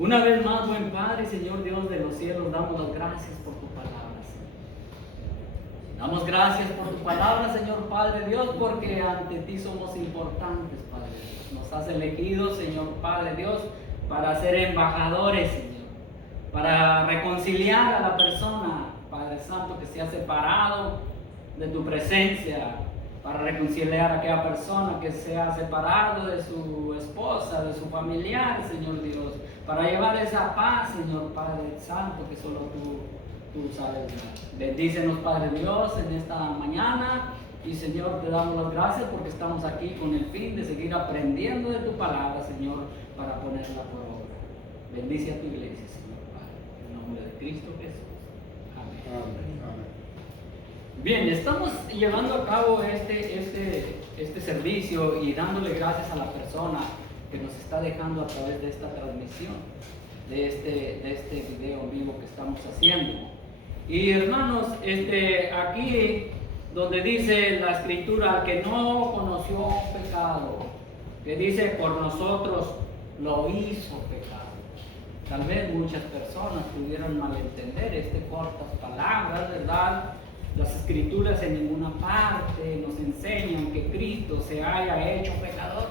Una vez más, buen Padre, Señor Dios de los cielos, damos las gracias por tu palabra, Señor. Damos gracias por tu palabra, Señor Padre Dios, porque ante ti somos importantes, Padre Dios. Nos has elegido, Señor Padre Dios, para ser embajadores, Señor, para reconciliar a la persona, Padre Santo, que se ha separado de tu presencia, para reconciliar a aquella persona que se ha separado de su esposa, de su familiar, Señor Dios, para llevar esa paz, Señor Padre Santo, que solo tú sabes dar. Bendícenos, Padre Dios, en esta mañana, y Señor, te damos las gracias porque estamos aquí con el fin de seguir aprendiendo de tu palabra, Señor, para ponerla por obra. Bendice a tu iglesia, Señor Padre, en nombre de Cristo Jesús. Amén. Amén. Amén. Bien, estamos llevando a cabo este servicio y dándole gracias a la persona que nos está dejando a través de esta transmisión, de este video en vivo que estamos haciendo. Y hermanos, aquí donde dice la escritura que no conoció pecado, que dice por nosotros lo hizo pecado. Tal vez muchas personas pudieran malentender cortas palabras, ¿verdad? Las escrituras en ninguna parte nos enseñan que Cristo se haya hecho pecador,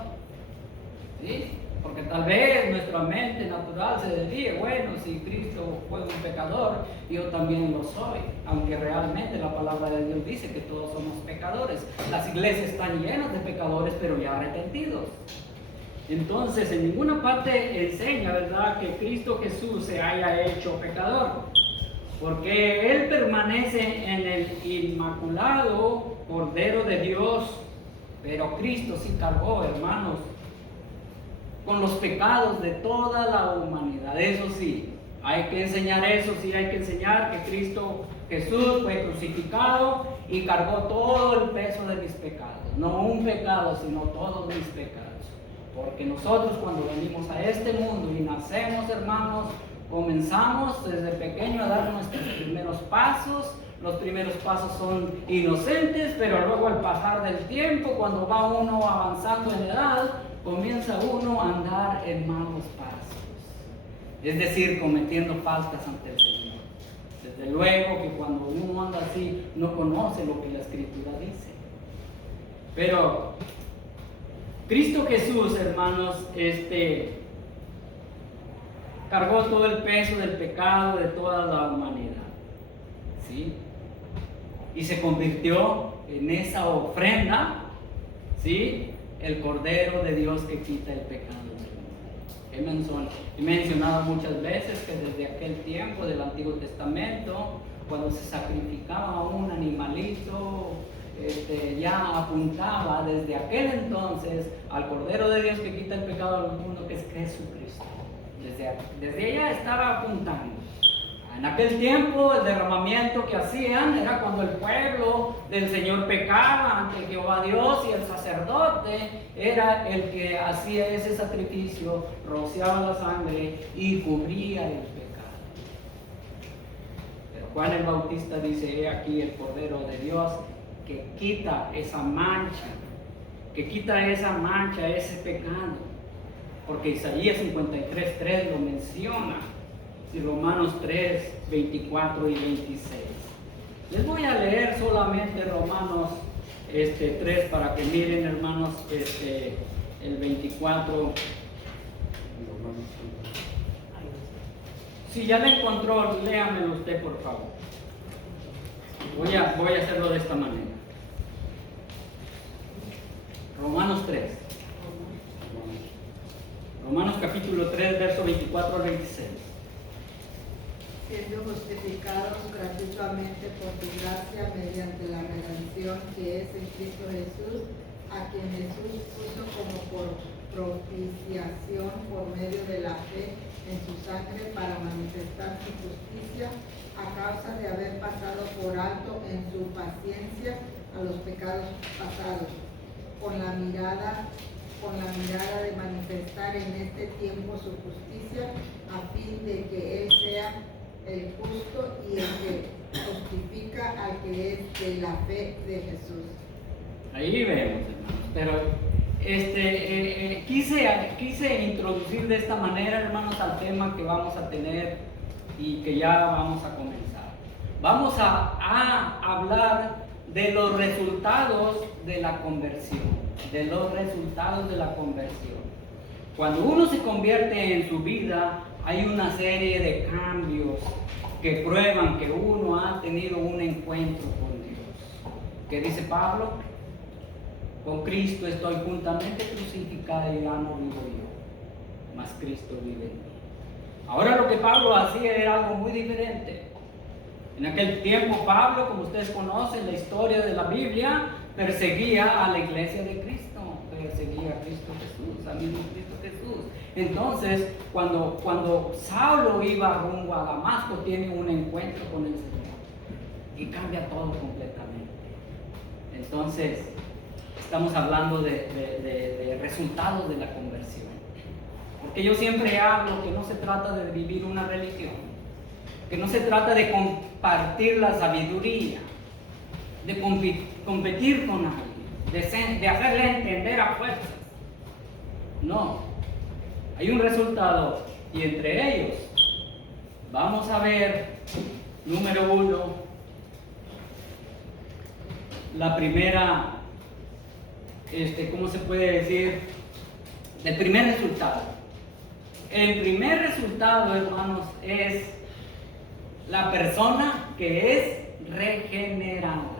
¿sí? Porque tal vez nuestra mente natural se diría, bueno, si Cristo fue un pecador, yo también lo soy, aunque realmente la palabra de Dios dice que todos somos pecadores. Las iglesias están llenas de pecadores, pero ya arrepentidos. Entonces, en ninguna parte enseña, ¿verdad?, que Cristo Jesús se haya hecho pecador, porque Él permanece en el inmaculado Cordero de Dios, pero Cristo sí cargó, hermanos, con los pecados de toda la humanidad. Eso sí, hay que enseñar eso, sí hay que enseñar que Cristo Jesús fue crucificado y cargó todo el peso de mis pecados. No un pecado, sino todos mis pecados. Porque nosotros cuando venimos a este mundo y nacemos, hermanos, comenzamos desde pequeño a dar nuestros primeros pasos. Los primeros pasos son inocentes, pero luego al pasar del tiempo, cuando va uno avanzando en edad, comienza uno a andar en malos pasos. Es decir, cometiendo faltas ante el Señor. Desde luego que cuando uno anda así, no conoce lo que la Escritura dice. Pero Cristo Jesús, hermanos, cargó todo el peso del pecado de toda la humanidad, ¿sí? Y se convirtió en esa ofrenda, ¿sí?, el Cordero de Dios que quita el pecado del mundo. He mencionado muchas veces que desde aquel tiempo del Antiguo Testamento, cuando se sacrificaba un animalito, ya apuntaba desde aquel entonces al Cordero de Dios que quita el pecado del mundo, que es Jesucristo. Desde allá estaba apuntando. En aquel tiempo el derramamiento que hacían era cuando el pueblo del Señor pecaba ante Jehová Dios, y el sacerdote era el que hacía ese sacrificio, rociaba la sangre y cubría el pecado. Pero Juan el Bautista dice: he aquí el Cordero de Dios que quita esa mancha, ese pecado. Porque Isaías 53:3 lo menciona, y Romanos 3, 24 y 26. Les voy a leer solamente Romanos 3 para que miren, hermanos, el 24. Si ya le encontró, léamelo usted, por favor. Voy a hacerlo de esta manera. Romanos 3. Romanos capítulo 3, verso 24 al 26. Siendo justificados gratuitamente por tu gracia mediante la redención que es en Cristo Jesús, a quien Jesús puso como por propiciación por medio de la fe en su sangre para manifestar su justicia, a causa de haber pasado por alto en su paciencia a los pecados pasados, con la mirada de manifestar en este tiempo su justicia, a fin de que Él sea el justo y el que justifica al que es de la fe de Jesús. Ahí vemos, hermanos. Pero quise introducir de esta manera, hermanos, al tema que vamos a tener y que ya vamos a comenzar. Vamos a hablar de los resultados de la conversión, de los resultados de la conversión. Cuando uno se convierte en su vida, hay una serie de cambios que prueban que uno ha tenido un encuentro con Dios. ¿Qué dice Pablo? Con Cristo estoy juntamente crucificado y ya no vivo yo, mas Cristo vive en mí. Ahora lo que Pablo hacía era algo muy diferente. En aquel tiempo Pablo, como ustedes conocen la historia de la Biblia, perseguía a la iglesia de Cristo, perseguía a Cristo Jesús, al mismo Cristo Jesús. Entonces, cuando Saulo iba rumbo a Damasco, tiene un encuentro con el Señor y cambia todo completamente. Entonces, estamos hablando de resultados de la conversión. Porque yo siempre hablo que no se trata de vivir una religión, que no se trata de compartir la sabiduría, de competir con alguien, de hacerle entender a fuerzas. No, hay un resultado y entre ellos vamos a ver, número 1, la primera, ¿cómo se puede decir? El primer resultado. El primer resultado, hermanos, es la persona que es regenerada.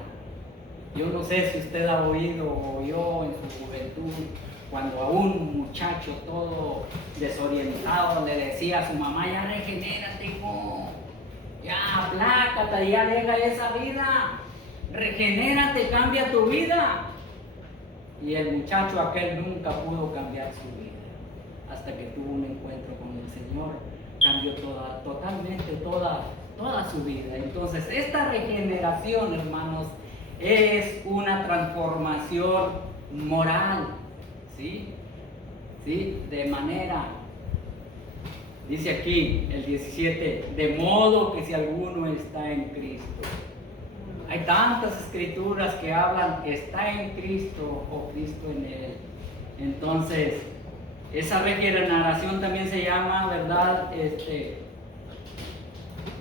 Yo no sé si usted ha oído o oyó en su juventud, cuando a un muchacho todo desorientado le decía a su mamá: ya regenérate, hijo, ya aplácate, ya deja esa vida, regenérate, cambia tu vida. Y el muchacho aquel nunca pudo cambiar su vida, hasta que tuvo un encuentro con el Señor, cambió totalmente toda su vida. Entonces, esta regeneración, hermanos, es una transformación moral, ¿sí? De manera, dice aquí el 17, de modo que si alguno está en Cristo. Hay tantas escrituras que hablan que está en Cristo o Cristo en él. Entonces, esa regeneración también se llama, ¿verdad?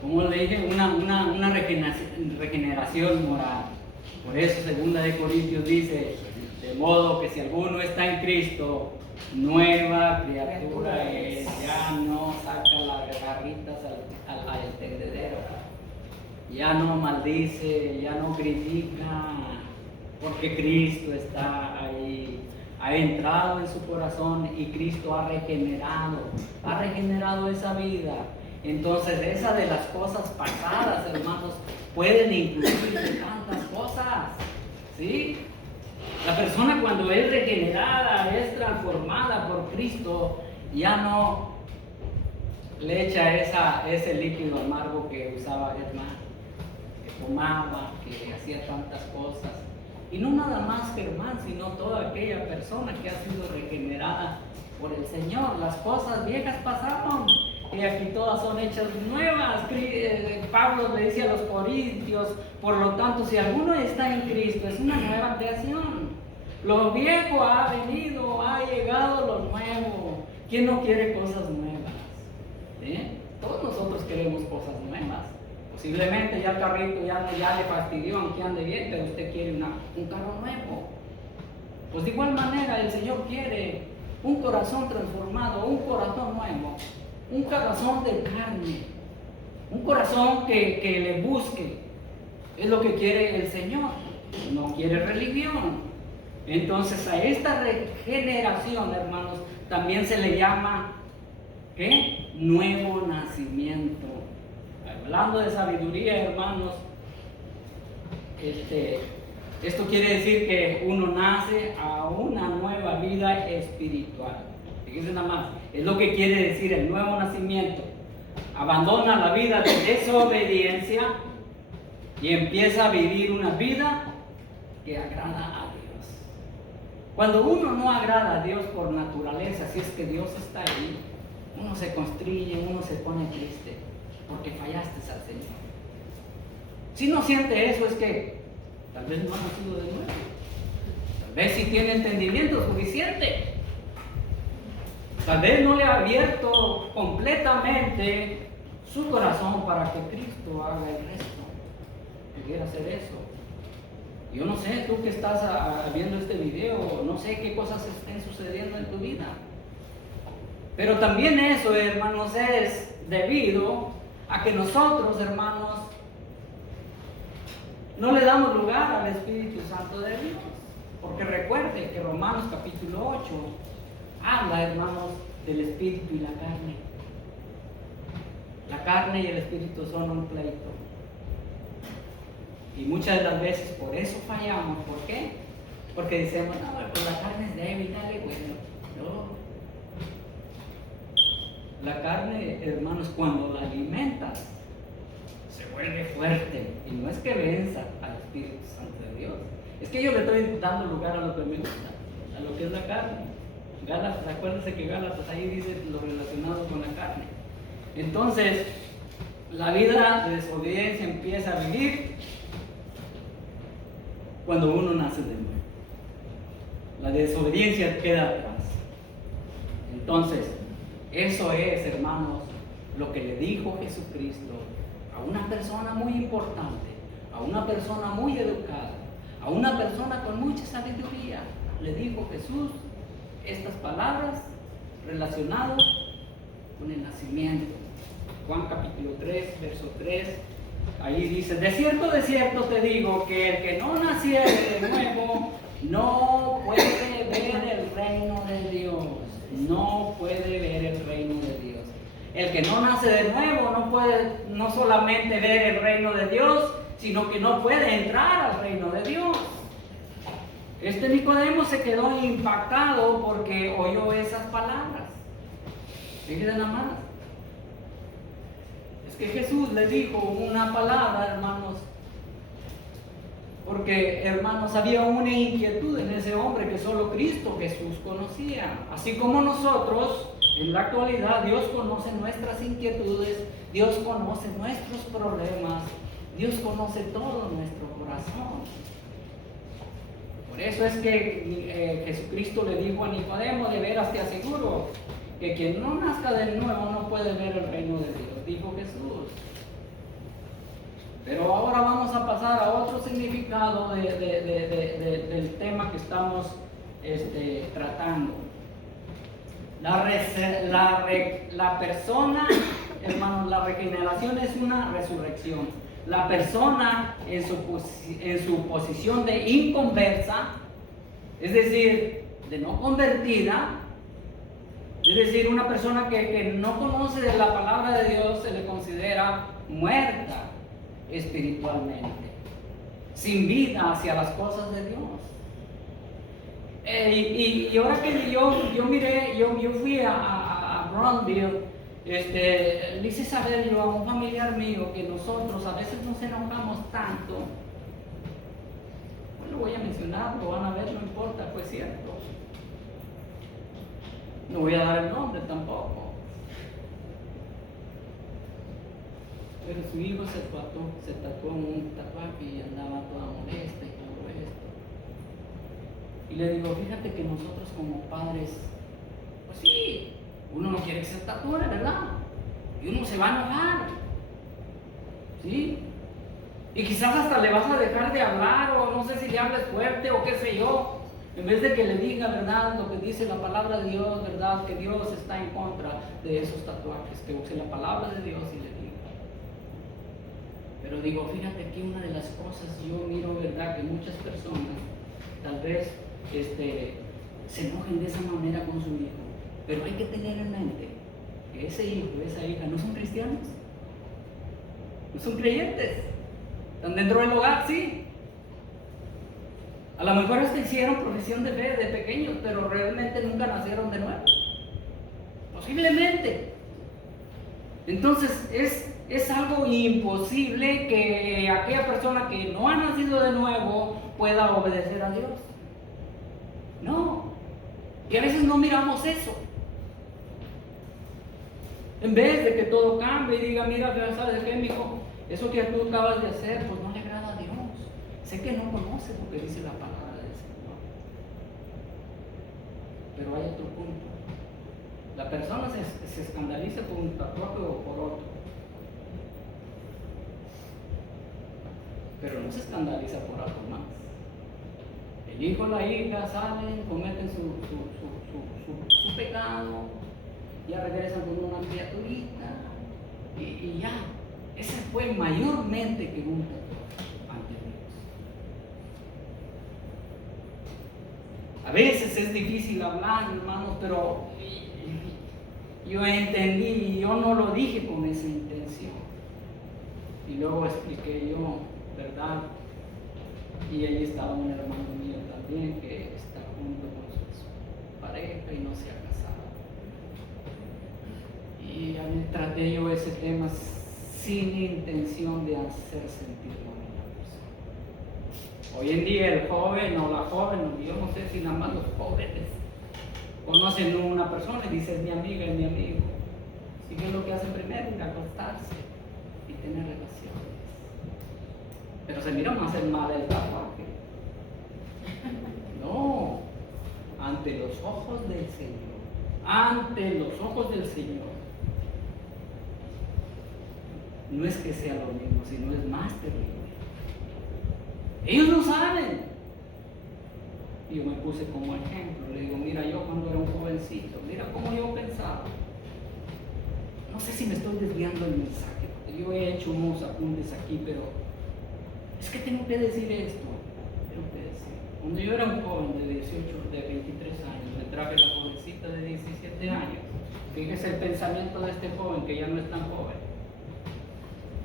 Como le dije, una regeneración moral. Por eso 2 de Corintios dice: de modo que si alguno está en Cristo, nueva criatura es, ya no saca las garritas al tendedero, ya no maldice, ya no critica, porque Cristo está ahí, ha entrado en su corazón y Cristo ha regenerado esa vida. Entonces, esa de las cosas pasadas, hermanos, pueden incluir tantas cosas, ¿sí? La persona, cuando es regenerada, es transformada por Cristo, ya no le echa ese líquido amargo que usaba Germán, que tomaba, que hacía tantas cosas. Y no nada más Germán, sino toda aquella persona que ha sido regenerada por el Señor. Las cosas viejas pasaron y aquí todas son hechas nuevas. Pablo le decía a los corintios: por lo tanto, si alguno está en Cristo, es una nueva creación. Lo viejo ha venido, ha llegado lo nuevo. ¿Quién no quiere cosas nuevas? Todos nosotros queremos cosas nuevas. Posiblemente ya el carrito ya le fastidió, aunque ande bien, pero usted quiere un carro nuevo. Pues de igual manera el Señor quiere un corazón transformado, un corazón nuevo, un corazón de carne, un corazón que le busque. Es lo que quiere el Señor, no quiere religión. Entonces, a esta regeneración, hermanos, también se le llama, ¿qué? Nuevo nacimiento. Hablando de sabiduría, hermanos, esto quiere decir que uno nace a una nueva vida espiritual. Fíjense nada más, es lo que quiere decir el nuevo nacimiento. Abandona la vida de desobediencia y empieza a vivir una vida que agrada a Dios. Cuando uno no agrada a Dios por naturaleza, si es que Dios está ahí, uno se constriñe, uno se pone triste, porque fallaste al Señor. Si no siente eso, es que tal vez no ha nacido de nuevo. Tal Ve si tiene entendimiento suficiente. Tal vez no le ha abierto completamente su corazón para que Cristo haga el resto. Pudiera hacer eso. Yo no sé, tú que estás viendo este video, no sé qué cosas estén sucediendo en tu vida. Pero también eso, hermanos, es debido a que nosotros, hermanos, no le damos lugar al Espíritu Santo de Dios. Porque recuerde que Romanos capítulo 8 habla, hermanos, del Espíritu y la carne. La carne y el Espíritu son un pleito. Y muchas de las veces por eso fallamos. ¿Por qué? Porque decimos, no, pues la carne es débil, dale, bueno. No. La carne, hermanos, cuando la alimentas, se vuelve fuerte. Y no es que venza al Espíritu Santo de Dios. Es que yo le estoy dando lugar a lo que me gusta, a lo que es la carne. Gálatas, acuérdense que Gálatas ahí dice lo relacionado con la carne. Entonces, la vida de desobediencia empieza a vivir cuando uno nace de nuevo. La desobediencia queda atrás. Entonces, eso es, hermanos, lo que le dijo Jesucristo a una persona muy importante, a una persona muy educada, a una persona con mucha sabiduría. Le dijo Jesús estas palabras relacionadas con el nacimiento. Juan capítulo 3, verso 3, ahí dice: de cierto te digo que el que no naciere de nuevo no puede ver el reino de Dios. No puede ver el reino de Dios. El que no nace de nuevo no puede no solamente ver el reino de Dios, sino que no puede entrar al reino de Dios. Este Nicodemo se quedó impactado porque oyó esas palabras. Fíjense nada más. Es que Jesús le dijo una palabra, hermanos, porque, hermanos, había una inquietud en ese hombre que solo Cristo Jesús conocía. Así como nosotros, en la actualidad, Dios conoce nuestras inquietudes, Dios conoce nuestros problemas, Dios conoce todo nuestro corazón. Por eso es que Jesucristo le dijo a Nicodemo: de veras te aseguro que quien no nazca de nuevo no puede ver el reino de Dios, dijo Jesús. Pero ahora vamos a pasar a otro significado del tema que estamos tratando. La persona, hermanos, la regeneración es una resurrección. La persona en su posición de inconversa, es decir, de no convertida, es decir, una persona que no conoce de la palabra de Dios, se le considera muerta espiritualmente, sin vida hacia las cosas de Dios. Y ahora que yo miré, yo fui a Brownsville, le hice saber yo a un familiar mío que nosotros a veces nos enojamos tanto. No lo voy a mencionar, lo van a ver, no importa, pues cierto. No voy a dar el nombre tampoco. Pero su hijo se tatuó un tatuaje y andaba toda molesta y todo esto. Y le digo: fíjate que nosotros como padres, pues sí, uno no quiere que se tatúe, ¿verdad? Y uno se va a enojar, ¿sí? Y quizás hasta le vas a dejar de hablar, o no sé si le hables fuerte o qué sé yo, en vez de que le diga, ¿verdad?, lo que dice la palabra de Dios, ¿verdad?, que Dios está en contra de esos tatuajes, que use la palabra de Dios y le diga. Pero digo, fíjate que una de las cosas yo miro, ¿verdad?, que muchas personas tal vez se enojen de esa manera con su hijo. Pero hay que tener en mente que ese hijo, esa hija no son cristianos, no son creyentes, están dentro del hogar, sí. A lo mejor hasta hicieron profesión de fe de pequeños, pero realmente nunca nacieron de nuevo. Posiblemente. Entonces es algo imposible que aquella persona que no ha nacido de nuevo pueda obedecer a Dios. No. Y a veces no miramos eso. En vez de que todo cambie y diga: mira, ¿sabes qué, mijo? Eso que tú acabas de hacer, pues no le agrada a Dios. Sé que no conoces lo que dice la palabra del Señor. Pero hay otro punto. La persona se escandaliza por un tatuaje o por otro, pero no se escandaliza por algo más. El hijo y la hija salen, cometen su pecado, ya regresan con una criaturita y ya. Ese fue mayormente que un tatuaje ante Dios. A veces es difícil hablar, hermanos, pero yo entendí y yo no lo dije con esa intención. Y luego expliqué yo, ¿verdad? Y ahí estaba un hermano mío también que está junto con su pareja y no se ha casado. Y a mí traté yo ese tema sin intención de hacer sentir mal a la persona. Hoy en día el joven o la joven, yo no sé si nada más los jóvenes conocen a una persona y dicen mi amiga y mi amigo. ¿Y qué es lo que hacen primero? Ir a acostarse y tener relaciones. Pero se mira más el mal del tatuaje. No, ante los ojos del Señor, ante los ojos del Señor, no es que sea lo mismo, sino es más terrible. Ellos no saben. Y yo me puse como ejemplo, le digo, mira, yo cuando era un jovencito, mira cómo yo pensaba. No sé si me estoy desviando del mensaje, porque yo he hecho unos apuntes aquí, pero es que tengo que decir esto. Tengo que decir. Cuando yo era un joven de 18, de 23 años, me traje la jovencita de 17 años. Fíjese el pensamiento de este joven, que ya no es tan joven.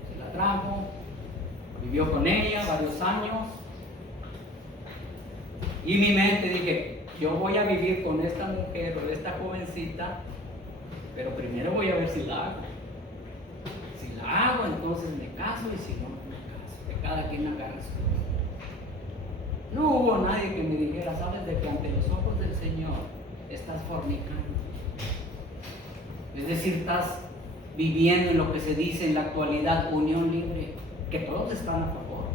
Se la trajo, vivió con ella varios años. Y en mi mente dije, yo voy a vivir con esta mujer o esta jovencita, pero primero voy a ver si la hago. Si la hago, entonces me caso, y si no, no me caso. Que cada quien agarre su vida. No hubo nadie que me dijera, sabes de que ante los ojos del Señor estás fornicando. Es decir, estás viviendo en lo que se dice en la actualidad unión libre, que todos están a favor.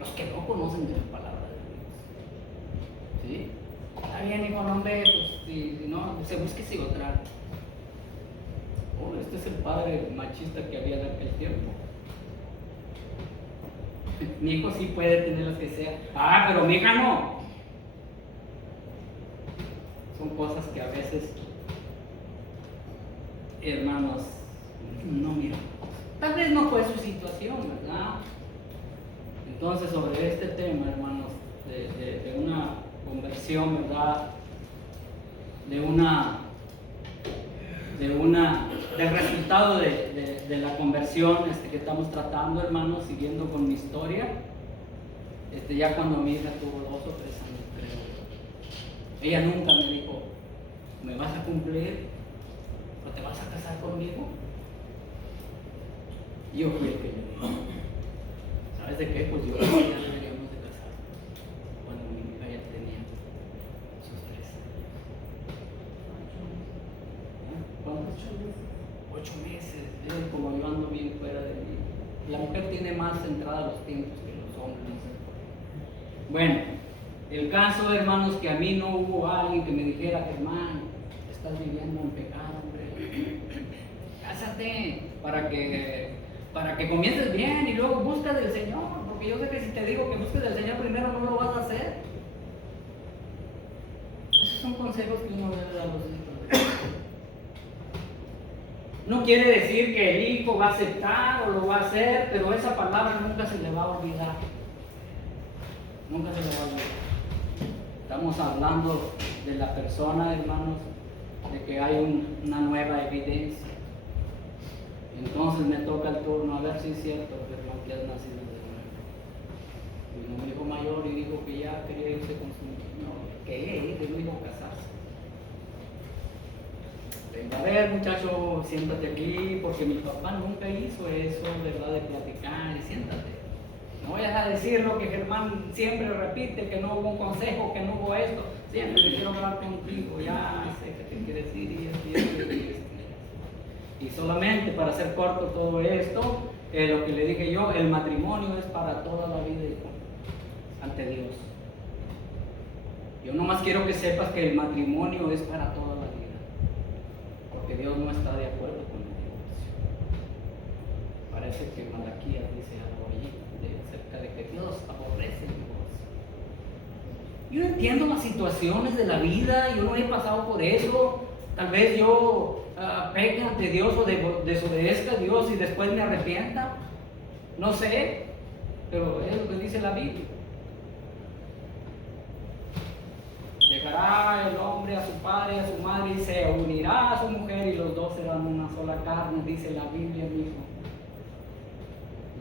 Los que no conocen de la palabra de Dios. ¿Sí? Está bien, hijo, no, hombre, pues si no, se busque otra. Oh, este es el padre machista que había en aquel tiempo. Mi hijo sí puede tener las que sea. Ah, pero mi hija no. Son cosas que a veces, hermanos, no miran. Tal vez no fue su situación, ¿verdad? Entonces, sobre este tema, hermanos, de una conversión, ¿verdad? Del resultado de la conversión que estamos tratando, hermanos, siguiendo con mi historia. Ya cuando mi hija tuvo 2 o 3 años, creo. Ella nunca me dijo, ¿me vas a cumplir o te vas a casar conmigo? Yo fui el que le dije, ¿sabes de qué? Pues yo ya deberíamos de casar cuando mi hija ya tenía sus 3 años. ¿Cuántos? 8 meses. Como yo ando bien fuera de mí. La mujer tiene más entrada a los tiempos que los hombres. Bueno, el caso, hermanos, que a mí no hubo alguien que me dijera, hermano, estás viviendo en pecado, hombre. Cásate para que comiences bien y luego busca del Señor. Porque yo sé que si te digo que busques del Señor primero, no lo vas a hacer. Esos son consejos que uno debe dar a los hijos. No quiere decir que el hijo va a aceptar o lo va a hacer, pero esa palabra nunca se le va a olvidar. Nunca se le va a olvidar. Estamos hablando de la persona, hermanos, de que hay una nueva evidencia. Entonces me toca el turno, a ver si es cierto, perdón, que has nacido de nuevo. Mi hijo mayor y dijo que ya quería irse con su niño, que no iba a casarse. Venga, a ver, muchacho, siéntate aquí, porque mi papá nunca hizo eso, ¿verdad? De platicar, y siéntate. No vayas a decir lo que Germán siempre repite, que no hubo un consejo, que no hubo esto. Siempre quiero hablar contigo, ya sé que te quiere decir y esto. Y solamente para hacer corto todo esto, lo que le dije yo, el matrimonio es para toda la vida ante Dios. Yo nomás quiero que sepas que el matrimonio es para toda la vida, porque Dios no está de acuerdo con el divorcio. Parece que Malaquías dice algo allí acerca de que Dios aborrece el divorcio. Yo entiendo las situaciones de la vida, yo no he pasado por eso. Tal vez yo peque ante Dios o desobedezca a Dios y después me arrepienta. No sé, pero es lo que dice la Biblia. Dejará el hombre a su padre y a su madre y se unirá a su mujer y los dos serán una sola carne, dice la Biblia mismo.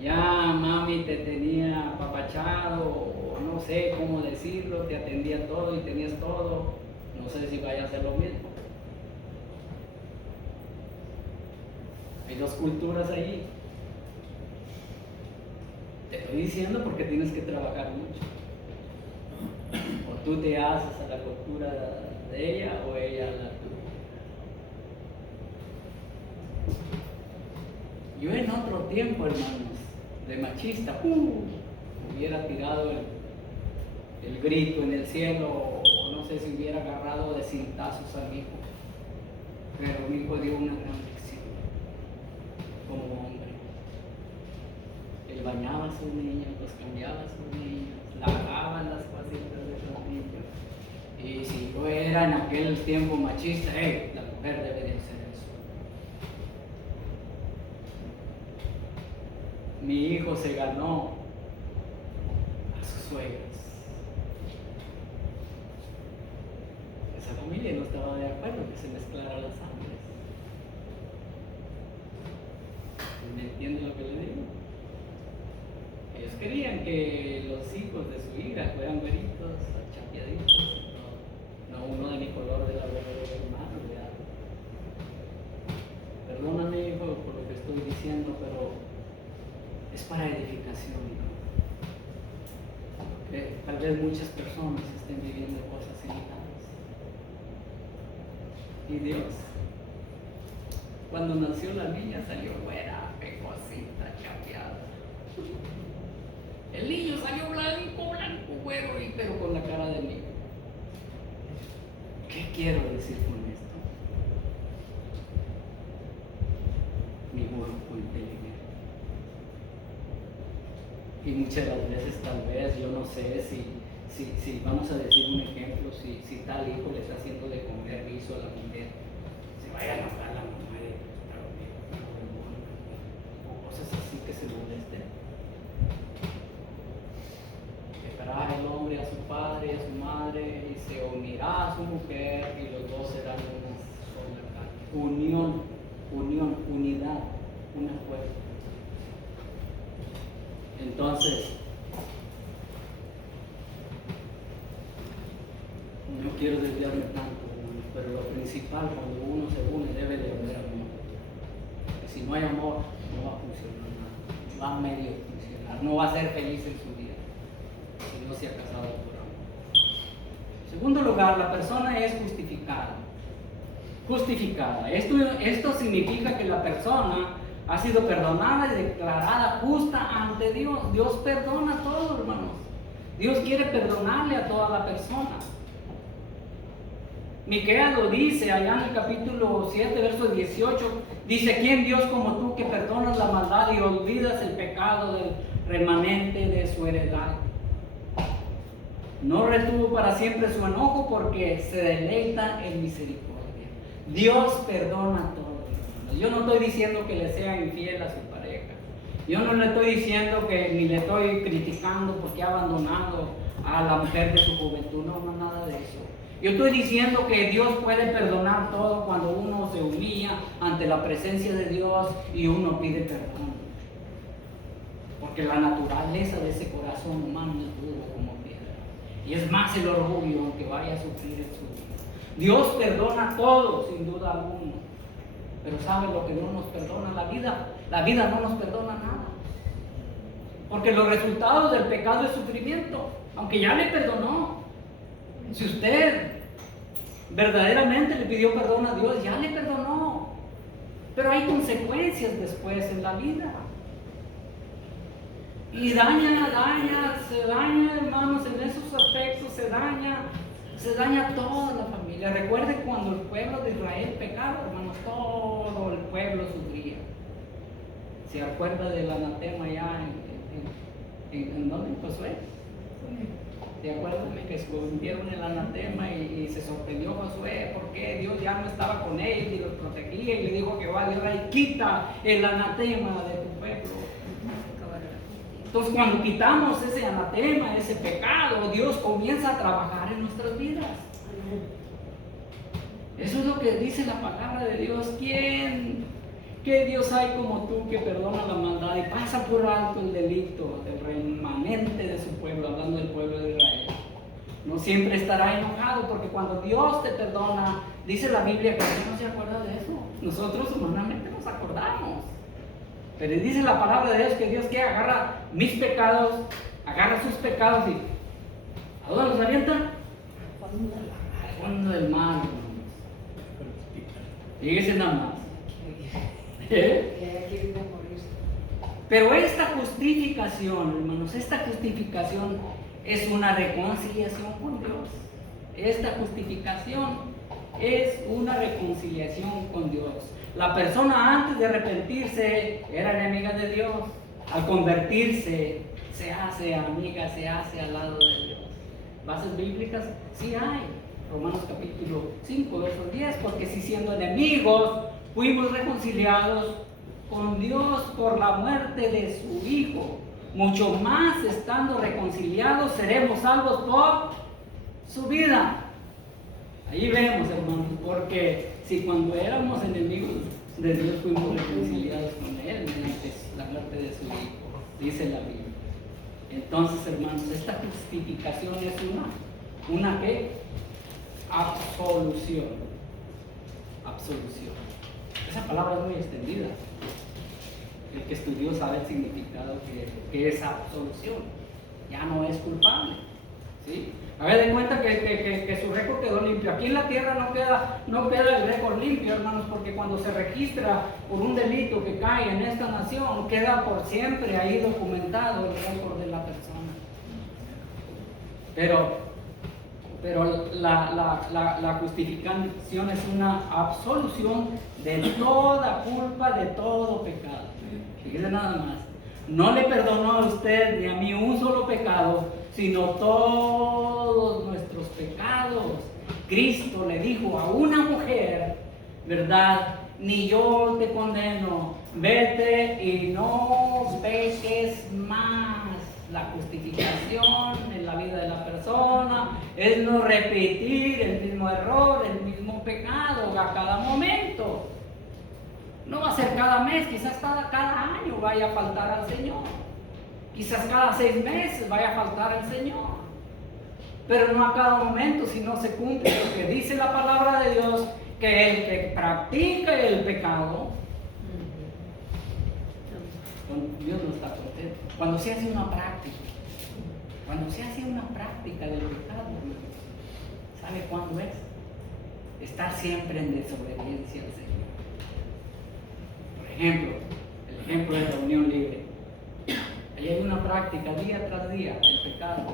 Ya mami te tenía apapachado, o no sé cómo decirlo, te atendía todo y tenías todo. No sé si vaya a hacer lo mismo. Hay dos culturas allí. Te estoy diciendo porque tienes que trabajar mucho. O tú te haces a la cultura de ella o ella a la tuya. Yo en otro tiempo, hermanos, de machista, hubiera tirado el grito en el cielo, o no sé si hubiera agarrado de cintazos a mi hijo. Pero mi hijo dio una gran lección como hombre. Él bañaba a sus niños, los cambiaba a sus niños, lavaba las cositas de los niños. Y si yo era en aquel tiempo machista, la mujer debe de hacer eso. Mi hijo se ganó a sus suegras. Esa familia no estaba de acuerdo que se mezclaran las sangres. ¿Me entienden lo que le digo? Ellos querían que los hijos de su hija fueran güeritos, chapeaditos, no uno de mi color de la verdad de hermano, ¿verdad? Perdóname, hijo, por lo que estoy diciendo, pero es para edificación, ¿no? Porque tal vez muchas personas estén viviendo cosas similares. Y Dios, cuando nació la niña, salió buena, pecosita, chapeada. El niño salió blanco, güero, pero con la cara de niño. ¿Qué quiero decir con esto? Mi burro fue inteligente. Y muchas de las veces, tal vez, yo no sé si vamos a decir un ejemplo, si tal hijo le está haciendo de comer guiso a la mujer, se vaya a enojar la mamá o cosas así que se moleste. Dejará el hombre a su padre y a su madre y se unirá a su mujer y los dos serán una sola carne. Unión, unidad, una fuerza. Entonces, no quiero desviarme tanto, pero lo principal cuando uno se une debe de haber amor. Porque si no hay amor, no va a funcionar nada, va a medio funcionar, no va a ser feliz en su vida si no se ha casado por amor. En segundo lugar, la persona es justificada. Justificada. Esto significa que la persona ha sido perdonada y declarada justa ante Dios. Dios perdona todo, hermanos. Dios quiere perdonarle a toda la persona. Miqueas lo dice allá en el capítulo 7, verso 18. Dice: ¿quién Dios como tú que perdonas la maldad y olvidas el pecado del remanente de su heredad? No retuvo para siempre su enojo porque se deleita en misericordia. Dios perdona todo. Yo no estoy diciendo que le sea infiel a su pareja. Yo no le estoy diciendo que ni le estoy criticando porque ha abandonado a la mujer de su juventud. No, nada de eso. Yo estoy diciendo que Dios puede perdonar todo cuando uno se humilla ante la presencia de Dios y uno pide perdón. Porque la naturaleza de ese corazón humano es duro como piedra. Y es más el orgullo aunque vaya a sufrir en su vida. Dios perdona todo, sin duda alguna. Pero ¿sabe lo que no nos perdona la vida? La vida no nos perdona nada. Porque los resultados del pecado es sufrimiento, aunque ya le perdonó. Si usted verdaderamente le pidió perdón a Dios, ya le perdonó. Pero hay consecuencias después en la vida. Y se daña, hermanos, en esos aspectos se daña se daña toda la familia. Recuerden cuando el pueblo de Israel pecaba, hermanos, todo el pueblo sufría. ¿Se acuerda del anatema ya en dónde? ¿En Josué? ¿Se acuerdan que escondieron el anatema y se sorprendió Josué porque Dios ya no estaba con ellos y los protegía y le dijo que va a Israel, quita el anatema de tu pueblo? Entonces cuando quitamos ese anatema, ese pecado, Dios comienza a trabajar en nuestras vidas. Eso es lo que dice la palabra de Dios. ¿Qué Dios hay como tú que perdona la maldad y pasa por alto el delito del remanente de su pueblo, hablando del pueblo de Israel? No siempre estará enojado, porque cuando Dios te perdona, dice la Biblia que Dios no se acuerda de eso. Nosotros humanamente nos acordamos. Pero dice la palabra de Dios que Dios que agarra mis pecados, agarra sus pecados y ¿a dónde los avienta? Al fondo del mar. Fíjese nada más. Pero esta justificación, hermanos, esta justificación es una reconciliación con Dios. Esta justificación es una reconciliación con Dios. La persona antes de arrepentirse era enemiga de Dios. Al convertirse se hace amiga, se hace al lado de Dios. ¿Bases bíblicas? Sí hay. Romanos capítulo 5, verso 10. Porque si siendo enemigos fuimos reconciliados con Dios por la muerte de su Hijo, mucho más estando reconciliados seremos salvos por su vida. Ahí vemos, hermanos, porque si cuando éramos enemigos de Dios fuimos reconciliados con Él mediante la muerte de su Hijo, dice la Biblia. Entonces, hermanos, esta justificación es una ¿qué? Absolución. Absolución. Esa palabra es muy extendida. El que estudió sabe el significado que es absolución. Ya no es culpable. ¿Sí? A ver, de cuenta que su récord quedó limpio. Aquí en la tierra no queda el récord limpio, hermanos, porque cuando se registra por un delito que cae en esta nación, queda por siempre ahí documentado el récord de la persona. Pero la justificación es una absolución de toda culpa, de todo pecado. Fíjese nada más. No le perdonó a usted ni a mí un solo pecado, sino todos nuestros pecados. Cristo le dijo a una mujer, ¿verdad? Ni yo te condeno, vete y no peques más. La justificación en la vida de la persona es no repetir el mismo error, el mismo pecado a cada momento. No va a ser cada mes, quizás cada año vaya a faltar al Señor. Quizás cada 6 meses vaya a faltar al Señor. Pero no a cada momento, si no se cumple lo que dice la palabra de Dios, que el que practica el pecado, Dios no está contento. Cuando se hace una práctica del pecado, ¿sabe cuándo es? Estar siempre en desobediencia al Señor. Por ejemplo, el ejemplo de la unión libre. Ahí hay una práctica día tras día, el pecado.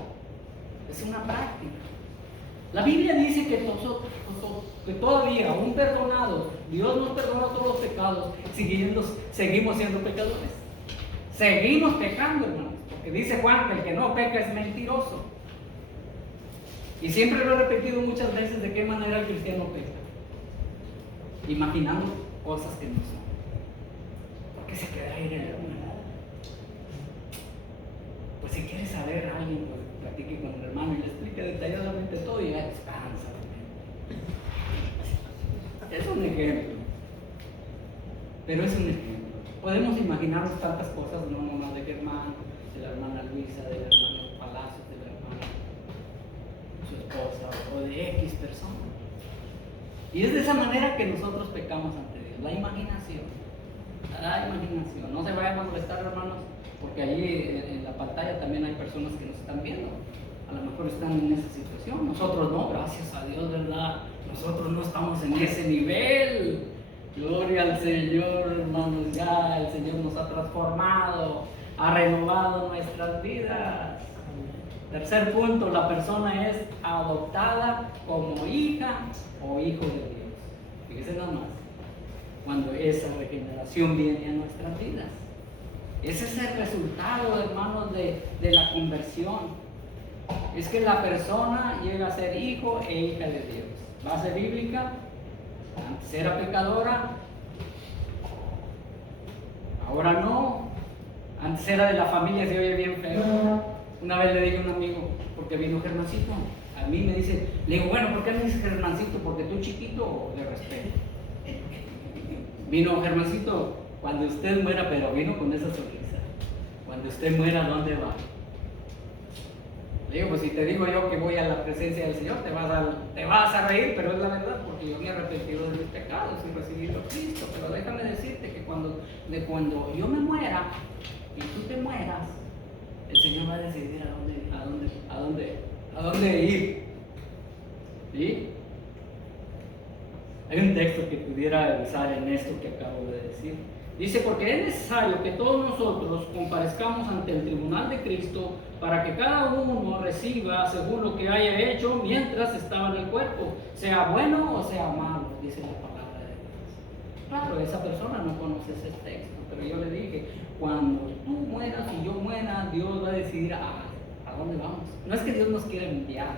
Es una práctica. La Biblia dice que nosotros, que todavía, aún perdonados, Dios nos perdona todos los pecados, seguimos siendo pecadores. Seguimos pecando, hermanos, porque dice Juan que el que no peca es mentiroso. Y siempre lo he repetido muchas veces de qué manera el cristiano peca. Imaginando cosas que no son. ¿Por qué se queda ahí en el hermano? Pues si quiere saber a alguien, pues platique con el hermano y le explique detalladamente todo y ya descansa. Es un ejemplo. Pero es un ejemplo. Podemos imaginarnos tantas cosas, no nomás de Germán, de la hermana Luisa, del hermano Palacios, de la hermana su esposa o de X persona. Y es de esa manera que nosotros pecamos ante Dios, la imaginación. La imaginación. No se vayan a molestar, hermanos, porque allí en la pantalla también hay personas que nos están viendo. A lo mejor están en esa situación. Nosotros no, gracias a Dios, ¿verdad? Nosotros no estamos en ese nivel. Gloria al Señor, hermanos. Ya el Señor nos ha transformado, ha renovado nuestras vidas. Tercer punto, la persona es adoptada como hija o hijo de Dios. Fíjese nada más, cuando esa regeneración viene a nuestras vidas. Ese es el resultado, hermanos, de la conversión. Es que la persona llega a ser hijo e hija de Dios. Base bíblica: antes era pecadora, ahora no. Antes era de la familia, se oye bien feo. Una vez le dije a un amigo, porque vino Germancito, a mí me dice, le digo, bueno, ¿por qué me dices Germancito? ¿Porque tú chiquito o de respeto? Vino Germancito, cuando usted muera, pero vino con esa sonrisa. Cuando usted muera, ¿dónde va? Le digo, pues si te digo yo que voy a la presencia del Señor, te vas a reír, pero es la verdad, porque yo me he arrepentido de mis pecados y recibido a Cristo. Pero déjame decirte que cuando yo me muera y tú te mueras, el Señor va a decidir a dónde ir. ¿Sí? Hay un texto que pudiera usar en esto que acabo de decir. Dice, porque es necesario que todos nosotros comparezcamos ante el tribunal de Cristo para que cada uno reciba según lo que haya hecho mientras estaba en el cuerpo, sea bueno o sea malo, dice la palabra de Dios. Claro, esa persona no conoce ese texto, pero yo le dije, cuando tú mueras y yo muera, Dios va a decidir a dónde vamos. No es que Dios nos quiera enviar.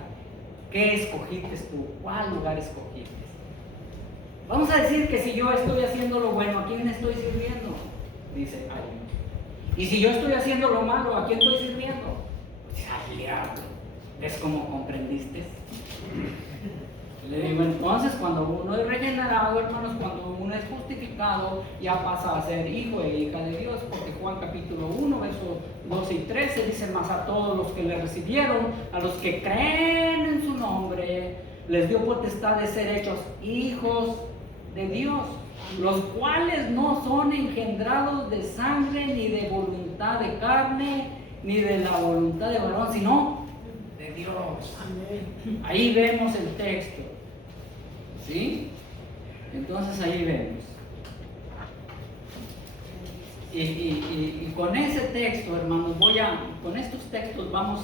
¿Qué escogiste tú? ¿Cuál lugar escogiste? Vamos a decir que si yo estoy haciendo lo bueno, ¿a quién estoy sirviendo? Dice alguien. Y si yo estoy haciendo lo malo, ¿a quién estoy sirviendo? Pues al diablo. ¿Ves cómo comprendiste? Le digo, entonces cuando uno es regenerado, hermanos, cuando uno es justificado, ya pasa a ser hijo e hija de Dios, porque Juan capítulo 1, versos 12 y 13 dice, mas a todos los que le recibieron, a los que creen en su nombre, les dio potestad de ser hechos hijos de Dios, los cuales no son engendrados de sangre, ni de voluntad de carne, ni de la voluntad de varón, sino de Dios. Amén. Ahí vemos el texto. ¿Sí? Entonces ahí vemos. Y con ese texto, hermanos, con estos textos vamos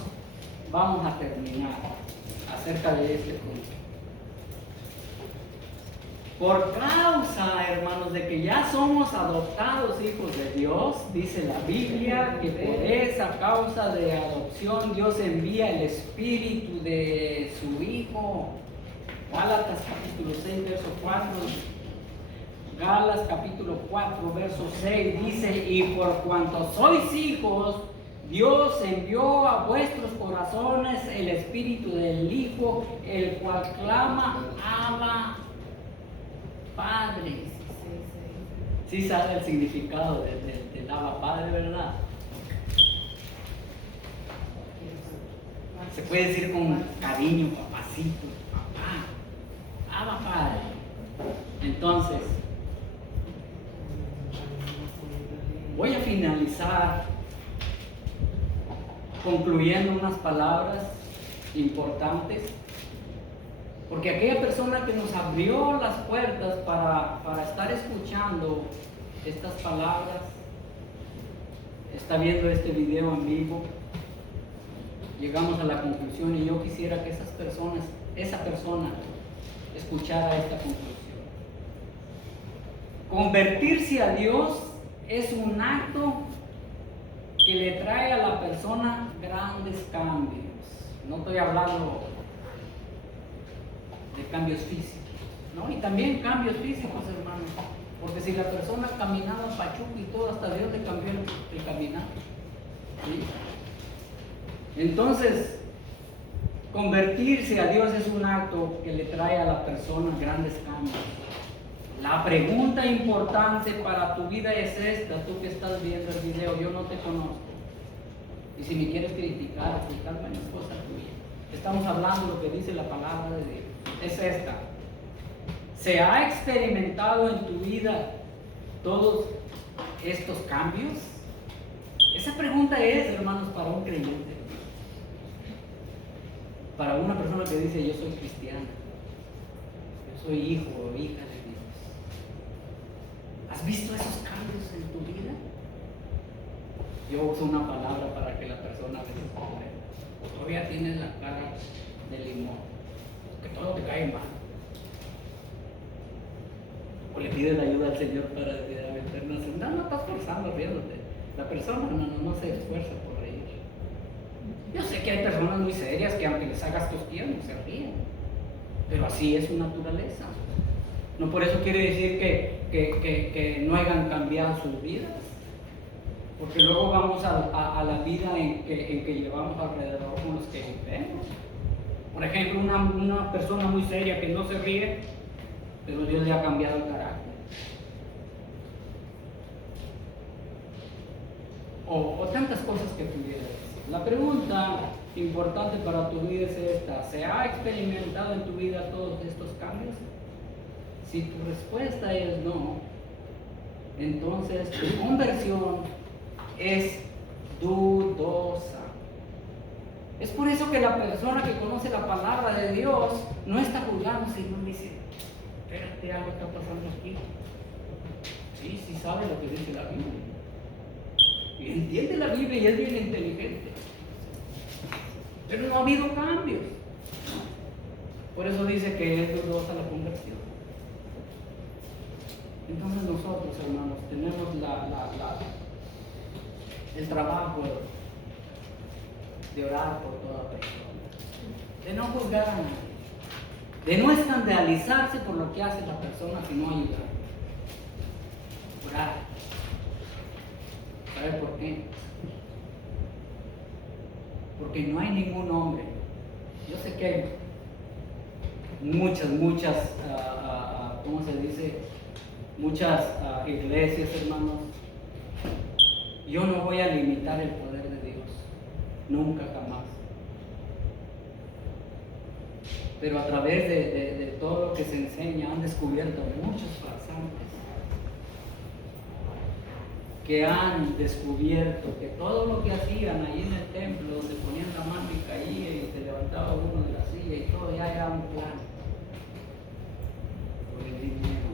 a terminar acerca de este punto. Por causa, hermanos, de que ya somos adoptados hijos de Dios, dice la Biblia, que por esa causa de adopción Dios envía el Espíritu de su Hijo. Gálatas capítulo 6, verso 4. Gálatas capítulo 4, verso 6 dice, y por cuanto sois hijos, Dios envió a vuestros corazones el Espíritu del Hijo, el cual clama, Abba, Padre. Sí sabe el significado del Abba Padre, ¿verdad? Se puede decir con cariño, papacito, papá, Abba Padre. Entonces, voy a finalizar concluyendo unas palabras importantes. Porque aquella persona que nos abrió las puertas para estar escuchando estas palabras, está viendo este video en vivo, llegamos a la conclusión y yo quisiera que esa persona escuchara esta conclusión. Convertirse a Dios es un acto que le trae a la persona grandes cambios. No estoy hablando de cambios físicos, ¿no? Y también cambios físicos, hermanos, porque si la persona caminaba pachuco y todo, hasta Dios le cambió el caminar, ¿sí? Entonces, convertirse a Dios es un acto que le trae a la persona grandes cambios. La pregunta importante para tu vida es esta, tú que estás viendo el video, yo no te conozco, y si me quieres criticar, explicarme es cosa tuya. Estamos hablando de lo que dice la palabra de Dios. Es esta. ¿Se ha experimentado en tu vida todos estos cambios? Esa pregunta es, hermanos, para un creyente, para una persona que dice yo soy cristiana, yo soy hijo o hija de Dios. ¿Has visto esos cambios en tu vida? Yo uso una palabra para que la persona responda. o todavía tienes la cara de limón, que todo te cae mal. O le pides la ayuda al Señor para meternos. No estás forzando riéndote. La persona no se esfuerza por reír. Yo sé que hay personas muy serias que aunque les hagas cosquillas no se ríen. Pero así es su naturaleza. No por eso quiere decir que no hayan cambiado sus vidas. Porque luego vamos a la vida en que llevamos alrededor con los que vivimos. Por ejemplo, una persona muy seria que no se ríe, pero Dios le ha cambiado el carácter. O tantas cosas que pudiera decir. La pregunta importante para tu vida es esta: ¿se ha experimentado en tu vida todos estos cambios? Si tu respuesta es no, entonces tu conversión es dudosa. Es por eso que la persona que conoce la palabra de Dios no está juzgando, sino dice: espérate, algo está pasando aquí. Sí sabe lo que dice la Biblia. Y entiende la Biblia y es bien inteligente. Pero no ha habido cambios. Por eso dice que es dudosa la conversión. Entonces nosotros, hermanos, tenemos el trabajo de orar por toda persona, de no juzgar a nadie, de no escandalizarse por lo que hace la persona, sino ayudar. Orar. ¿Sabe por qué? Porque no hay ningún hombre. Yo sé que hay muchas, ¿cómo se dice? Muchas iglesias, hermanos. Yo no voy a limitar el poder de Dios, nunca, jamás. Pero a través de todo lo que se enseña han descubierto muchos farsantes que han descubierto que todo lo que hacían ahí en el templo, donde ponían la mano y caía y se levantaba uno de la silla y todo, ya era un plan por el dinero.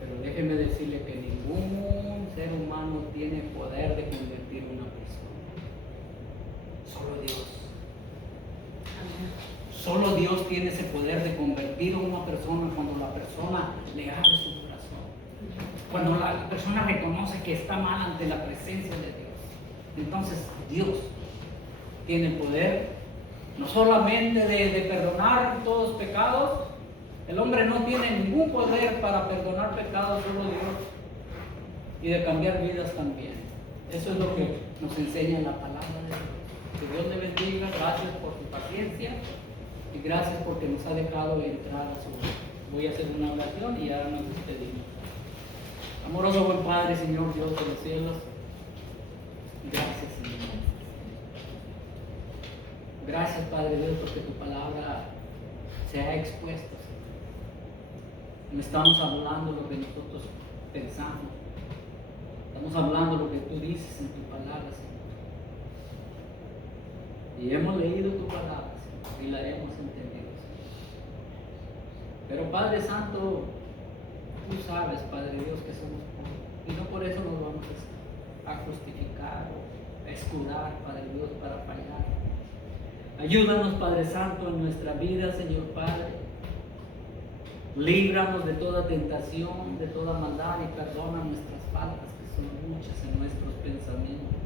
Pero déjeme decirle que ningún ser humano tiene poder de convertir a una persona. Solo Dios. Solo Dios tiene ese poder de convertir a una persona cuando la persona le abre su corazón. Cuando la persona reconoce que está mal ante la presencia de Dios. Entonces Dios tiene el poder no solamente de perdonar todos los pecados. El hombre no tiene ningún poder para perdonar pecados, solo Dios. Y de cambiar vidas también. Eso es lo que nos enseña la palabra de Dios. Que Dios le bendiga. Gracias por su paciencia. Y gracias porque nos ha dejado entrar a su vida. Voy a hacer una oración y ya nos despedimos. Amoroso buen Padre, Señor Dios de los cielos. Gracias, Señor. Gracias, Padre Dios, porque tu palabra se ha expuesto, Señor. No estamos hablando lo que nosotros pensamos. Estamos hablando lo que tú dices en tu palabra, Señor. Y hemos leído tu palabra, Señor, y la hemos entendido, Señor. Pero Padre Santo, tú sabes, Padre Dios, que somos pobres. Y no por eso nos vamos a justificar o a escudar, Padre Dios, para fallar. Ayúdanos, Padre Santo, en nuestra vida, Señor Padre. Líbranos de toda tentación, de toda maldad y perdona nuestras faltas, que son muchas en nuestros pensamientos.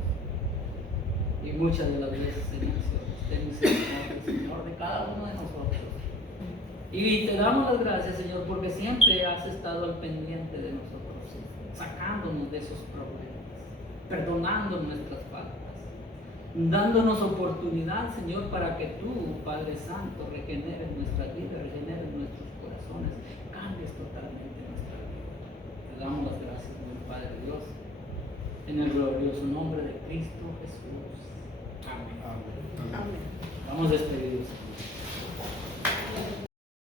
Y muchas de las veces, Señor, ten misericordia, Señor, de cada uno de nosotros. Y te damos las gracias, Señor, porque siempre has estado al pendiente de nosotros, sacándonos de esos problemas, perdonando nuestras faltas, dándonos oportunidad, Señor, para que tú, Padre Santo, regeneres nuestra vida, regeneres nuestros corazones, cambies totalmente nuestra vida. Te damos las gracias, buen Padre Dios, en el glorioso nombre de Cristo Jesús. Amén. Amén. Vamos despedidos.